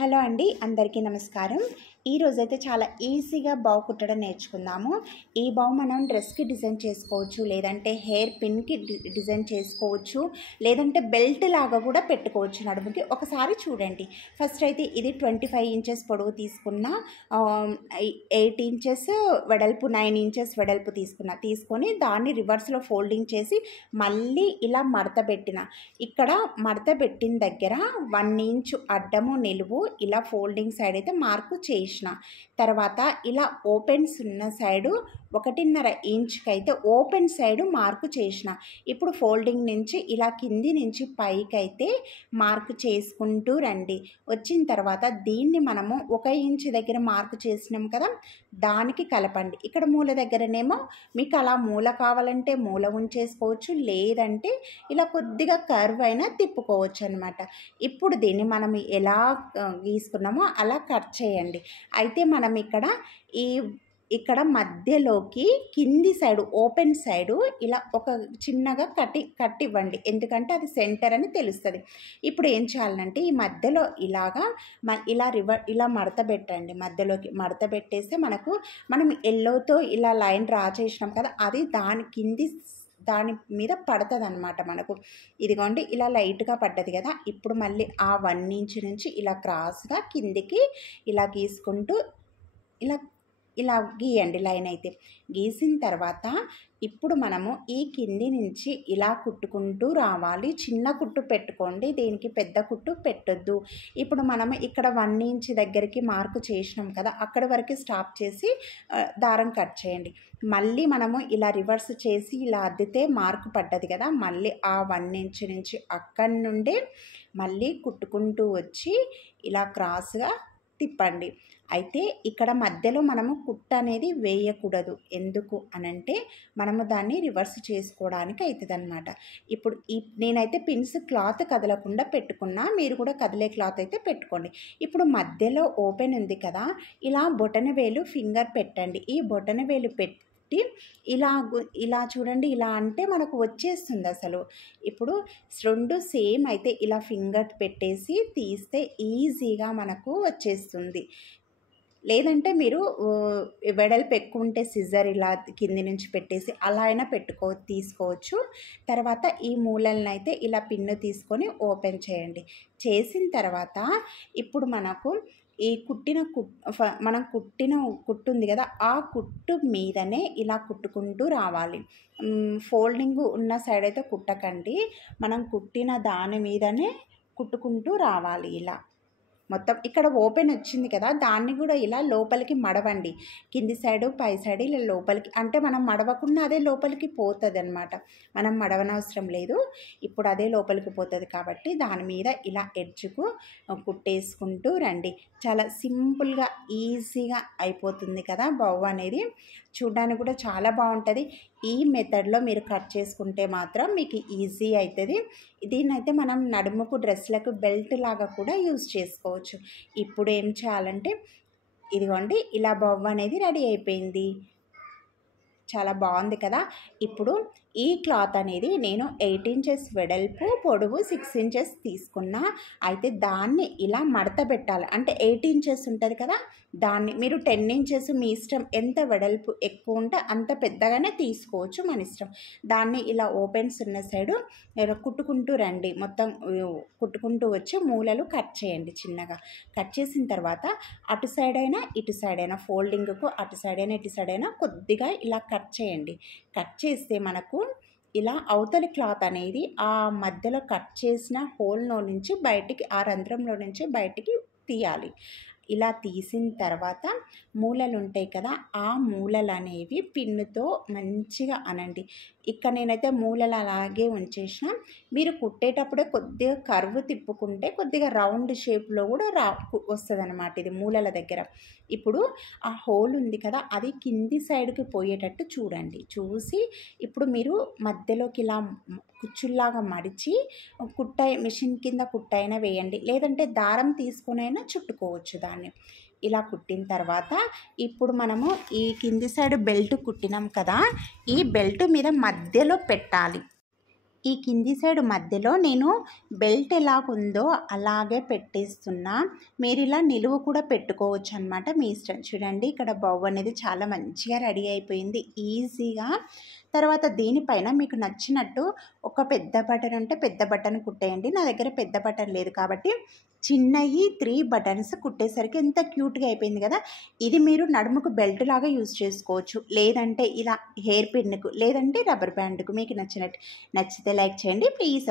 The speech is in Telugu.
హలో అండి, అందరికీ నమస్కారం. ఈరోజైతే చాలా ఈజీగా బావు కుట్టడం నేర్చుకుందాము. ఈ బావు మనం డ్రెస్కి డిజైన్ చేసుకోవచ్చు, లేదంటే హెయిర్ పిన్కి డిజైన్ చేసుకోవచ్చు, లేదంటే బెల్ట్ లాగా కూడా పెట్టుకోవచ్చు నడుముకి. ఒకసారి చూడండి. ఫస్ట్ అయితే ఇది 25 ఇంచెస్ పొడవు తీసుకున్న, 8 ఇంచెస్ వెడల్పు, 9 ఇంచెస్ వెడల్పు తీసుకొని దాన్ని రివర్స్లో ఫోల్డింగ్ చేసి మళ్ళీ ఇలా మడత పెట్టిన. ఇక్కడ మడత పెట్టిన దగ్గర 1 ఇంచు అడ్డము నిలువు ఇలా ఫోల్డింగ్ సైడ్ అయితే మార్కు చేసిన తర్వాత ఇలా ఓపెన్స్ ఉన్న సైడు 1.5 ఇంచుకి అయితే ఓపెన్ సైడు మార్కు చేసిన. ఇప్పుడు ఫోల్డింగ్ నుంచి ఇలా కింది నుంచి పైకి అయితే మార్కు చేసుకుంటూ రండి. వచ్చిన తర్వాత దీన్ని మనము 1 ఇంచు దగ్గర మార్కు చేసినాం కదా, దానికి కలపండి. ఇక్కడ మూల దగ్గరనేమో మీకు అలా మూల కావాలంటే మూల ఉంచేసుకోవచ్చు, లేదంటే ఇలా కొద్దిగా కర్వ్ అయినా తిప్పుకోవచ్చు అనమాట. ఇప్పుడు దీన్ని మనం ఎలా గీసుకున్నామో అలా కట్ చేయండి. అయితే మనం ఇక్కడ మధ్యలోకి కింది సైడు ఓపెన్ సైడు ఇలా ఒక చిన్నగా కట్ ఇవ్వండి, ఎందుకంటే అది సెంటర్ అని తెలుస్తుంది. ఇప్పుడు ఏం చేయాలంటే ఈ మధ్యలో ఇలా మడత పెట్టండి. మధ్యలోకి మడత పెట్టేస్తే మనం ఎల్లోతో ఇలా లైన్ డ్రా చేసినాం కదా, అది దాని మీద పడుతుంది అనమాట మనకు. ఇదిగోండి ఇలా లైట్గా పడ్డది కదా. ఇప్పుడు మళ్ళీ ఆ 1 ఇంచు నుంచి ఇలా క్రాస్గా కిందికి ఇలా గీసుకుంటూ ఇలా గీయండి లైన్ అయితే. గీసిన తర్వాత ఇప్పుడు మనము ఈ కింది నుంచి ఇలా కుట్టుకుంటూ రావాలి. చిన్న కుట్టు పెట్టుకోండి, దీనికి పెద్ద కుట్టు పెట్టొద్దు. ఇప్పుడు మనము ఇక్కడ 1 ఇంచ్ దగ్గరికి మార్కు చేసినాం కదా, అక్కడి వరకు స్టాప్ చేసి దారం కట్ చేయండి. మళ్ళీ మనము ఇలా రివర్స్ చేసి ఇలా అద్దితే మార్కు పడ్డది కదా, మళ్ళీ ఆ 1 ఇంచ్ నుంచి అక్కడి నుండి మళ్ళీ కుట్టుకుంటూ వచ్చి ఇలా క్రాస్గా తిప్పండి. అయితే ఇక్కడ మధ్యలో మనము కుట్టు అనేది వేయకూడదు. ఎందుకు అనంటే మనము దాన్ని రివర్స్ చేసుకోవడానికి అవుతుంది అనమాట. ఇప్పుడు నేనైతే పిన్స్ క్లాత్ కదలకుండా పెట్టుకున్నా, మీరు కూడా కదిలే క్లాత్ అయితే పెట్టుకోండి. ఇప్పుడు మధ్యలో ఓపెన్ ఉంది కదా, ఇలా బొటనవేలు ఫింగర్ పెట్టండి. ఈ బొటనవేలు పెట్టి ఇలా చూడండి, ఇలా అంటే మనకు వచ్చేస్తుంది అసలు. ఇప్పుడు 2 సేమ్ అయితే ఇలా ఫింగర్ పెట్టేసి తీస్తే ఈజీగా మనకు వచ్చేస్తుంది. లేదంటే మీరు వెడల్పు ఎక్కువ ఉంటే సిజర్ ఇలా కింది నుంచి పెట్టేసి అలా అయినా తీసుకోవచ్చు. తర్వాత ఈ మూలలను అయితే ఇలా పిన్ను తీసుకొని ఓపెన్ చేయండి. చేసిన తర్వాత ఇప్పుడు మనకు మనం కుట్టిన కుట్టు ఉంది కదా, ఆ కుట్టు మీదనే ఇలా కుట్టుకుంటూ రావాలి. ఫోల్డింగ్ ఉన్న సైడ్ అయితే కుట్టకండి, మనం కుట్టిన దాని మీదనే కుట్టుకుంటూ రావాలి. ఇలా మొత్తం ఇక్కడ ఓపెన్ వచ్చింది కదా, దాన్ని కూడా ఇలా లోపలికి మడవండి. కింది సైడు పై సైడ్ ఇలా లోపలికి, అంటే మనం మడవకుండా అదే లోపలికి పోతుంది అనమాట. మనం మడవనవసరం లేదు, ఇప్పుడు అదే లోపలికి పోతుంది కాబట్టి దాని మీద ఇలా ఎడ్జ్కు కుట్టేసుకుంటూ రండి. చాలా సింపుల్గా ఈజీగా అయిపోతుంది కదా బావు అనేది. చూడడానికి కూడా చాలా బాగుంటుంది. ఈ మెథడ్లో మీరు కట్ చేసుకుంటే మాత్రం మీకు ఈజీ అవుతుంది. దీన్నైతే మనం నడుముకు డ్రెస్లకు బెల్ట్ లాగా కూడా యూజ్ చేసుకోవచ్చు. ఇప్పుడు ఏం చేయాలంటే ఇదిగోండి ఇలా బావు అనేది రెడీ అయిపోయింది. చాలా బాగుంది కదా. ఇప్పుడు ఈ క్లాత్ అనేది నేను 8 ఇంచెస్ వెడల్పు, పొడవు 6 ఇంచెస్ తీసుకున్నా. అయితే దాన్ని ఇలా మడత పెట్టాలి. అంటే 8 ఇంచెస్ ఉంటుంది కదా, దాన్ని మీరు 10 ఇంచెస్ మీ ఇష్టం, ఎంత వెడల్పు ఎక్కువ ఉంటే అంత పెద్దగానే తీసుకోవచ్చు, మన ఇష్టం. దాన్ని ఇలా ఓపెన్స్ ఉన్న సైడు కుట్టుకుంటూ రండి. మొత్తం కుట్టుకుంటూ వచ్చి మూలలు కట్ చేయండి. చిన్నగా కట్ చేసిన తర్వాత అటు సైడ్ అయినా ఇటు సైడ్ అయినా, ఫోల్డింగ్కు అటు సైడ్ అయినా ఇటు సైడ్ అయినా కొద్దిగా ఇలా కట్ చేయండి. కట్ చేస్తే మనకు ఇలా అవతలి క్లాత్ అనేది ఆ మధ్యలో కట్ చేసిన హోల్లో నుంచి బయటికి, ఆ రంధ్రంలో నుంచి బయటికి తీయాలి. ఇలా తీసిన తర్వాత మూలలు ఉంటాయి కదా, ఆ మూలలు అనేవి పిన్నుతో మంచిగా అనండి. ఇక్కడ నేనైతే మూలలు అలాగే ఉంచేసిన. మీరు కుట్టేటప్పుడే కొద్దిగా కర్వ్ తిప్పుకుంటే కొద్దిగా రౌండ్ షేప్లో కూడా వస్తుంది అనమాట ఇది మూలల దగ్గర. ఇప్పుడు ఆ హోల్ ఉంది కదా, అది కింది సైడ్కి పోయేటట్టు చూడండి. చూసి ఇప్పుడు మీరు మధ్యలోకి ఇలా కుచ్చుల్లాగా మడిచి మిషన్ కింద కుట్టైనా వేయండి, లేదంటే దారం తీసుకునైనా చుట్టుకోవచ్చు దాన్ని. ఇలా కుట్టిన తర్వాత ఇప్పుడు మనము ఈ కింది సైడ్ బెల్ట్ కుట్టినాం కదా, ఈ బెల్ట్ మీద మధ్యలో పెట్టాలి. ఈ కింది సైడ్ మధ్యలో నేను బెల్ట్ ఎలాగుందో అలాగే పెట్టేస్తున్నా. మీరు ఇలా నిలువు కూడా పెట్టుకోవచ్చు అనమాట, మీ ఇష్టం. చూడండి ఇక్కడ బౌ అనేది చాలా మంచిగా రెడీ అయిపోయింది ఈజీగా. తర్వాత దీనిపైన మీకు నచ్చినట్టు ఒక పెద్ద బటన్ ఉంటే పెద్ద బటన్ కుట్టేయండి. నా దగ్గర పెద్ద బటన్ లేదు కాబట్టి చిన్నవి 3 బటన్స్ కుట్టేసరికి ఎంత క్యూట్గా అయిపోయింది కదా. ఇది మీరు నడుముకు బెల్ట్ లాగా యూజ్ చేసుకోవచ్చు, లేదంటే ఇలా హెయిర్ పిన్కు, లేదంటే రబ్బర్ బ్యాండ్కు, మీకు నచ్చినట్టు. నచ్చితే లైక్ చేయండి ప్లీజ్.